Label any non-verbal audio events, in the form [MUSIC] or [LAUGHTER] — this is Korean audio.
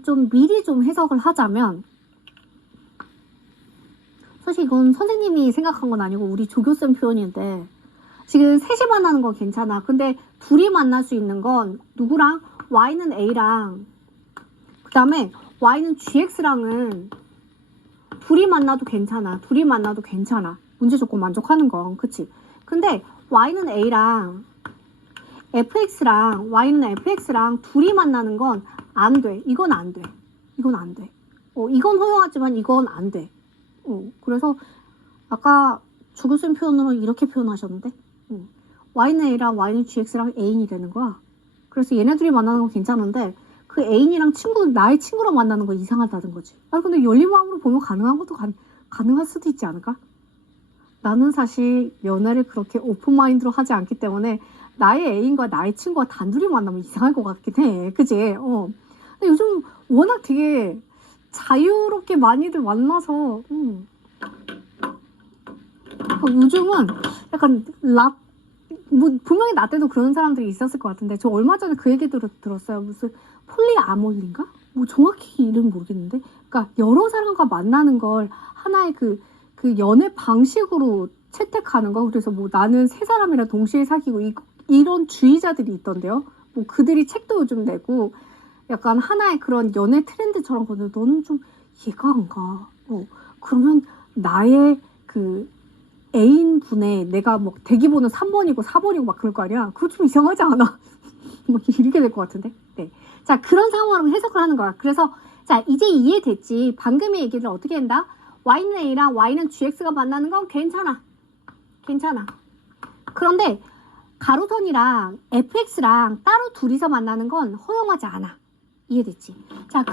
좀 미리 좀 해석을 하자면 사실 이건 선생님이 생각한 건 아니고 우리 조교쌤 표현인데 지금 셋이 만나는 건 괜찮아. 근데 둘이 만날 수 있는 건 누구랑? Y는 A랑 그 다음에 Y는 GX랑은 둘이 만나도 괜찮아. 둘이 만나도 괜찮아. 문제 조건 만족하는 건 그치? 근데 Y는 A랑 fx랑 y는 fx랑 둘이 만나는 건 안 돼. 이건 안 돼. 이건 안 돼. 어, 이건 허용하지만 이건 안 돼. 어, 그래서 아까 주교쌤 표현으로 이렇게 표현하셨는데 어, y는 a랑 y는 gx랑 애인이 되는 거야. 그래서 얘네들이 만나는 건 괜찮은데 그 애인이랑 친구 나의 친구랑 만나는 건 이상하다는 거지. 아 근데 열린 마음으로 보면 가능한 것도 가, 가능할 수도 있지 않을까? 나는 사실 연애를 그렇게 오픈 마인드로 하지 않기 때문에 나의 애인과 나의 친구가 단둘이 만나면 이상할 것 같긴 해. 그지? 어. 근데 요즘 워낙 되게 자유롭게 많이들 만나서, 음. 어, 요즘은 약간 라, 뭐, 분명히 나 때도 그런 사람들이 있었을 것 같은데, 저 얼마 전에 그 얘기 들, 들었어요. 무슨 폴리아모리인가? 뭐 정확히 이름 모르겠는데. 그러니까 여러 사람과 만나는 걸 하나의 그, 그 연애 방식으로 채택하는 거. 그래서 뭐 나는 세 사람이랑 동시에 사귀고 이, 이런 주의자들이 있던데요. 뭐 그들이 책도 요즘 내고 약간 하나의 그런 연애 트렌드처럼 보는데 너는 좀 이해가 안 가. 어, 그러면 나의 그 애인 분의 내가 뭐 대기번호 3번이고 4번이고 막 그럴 거 아니야. 그거 좀 이상하지 않아? [LAUGHS] 뭐 이렇게 될 것 같은데. 네. 자, 그런 상황으로 해석을 하는 거야. 그래서 자, 이제 이해됐지. 방금의 얘기를 어떻게 한다? Y는 a랑 y는 gx가 만나는 건 괜찮아. 괜찮아. 그런데 가로선이랑 fx랑 따로 둘이서 만나는 건 허용하지 않아. 이해됐지? 자, 그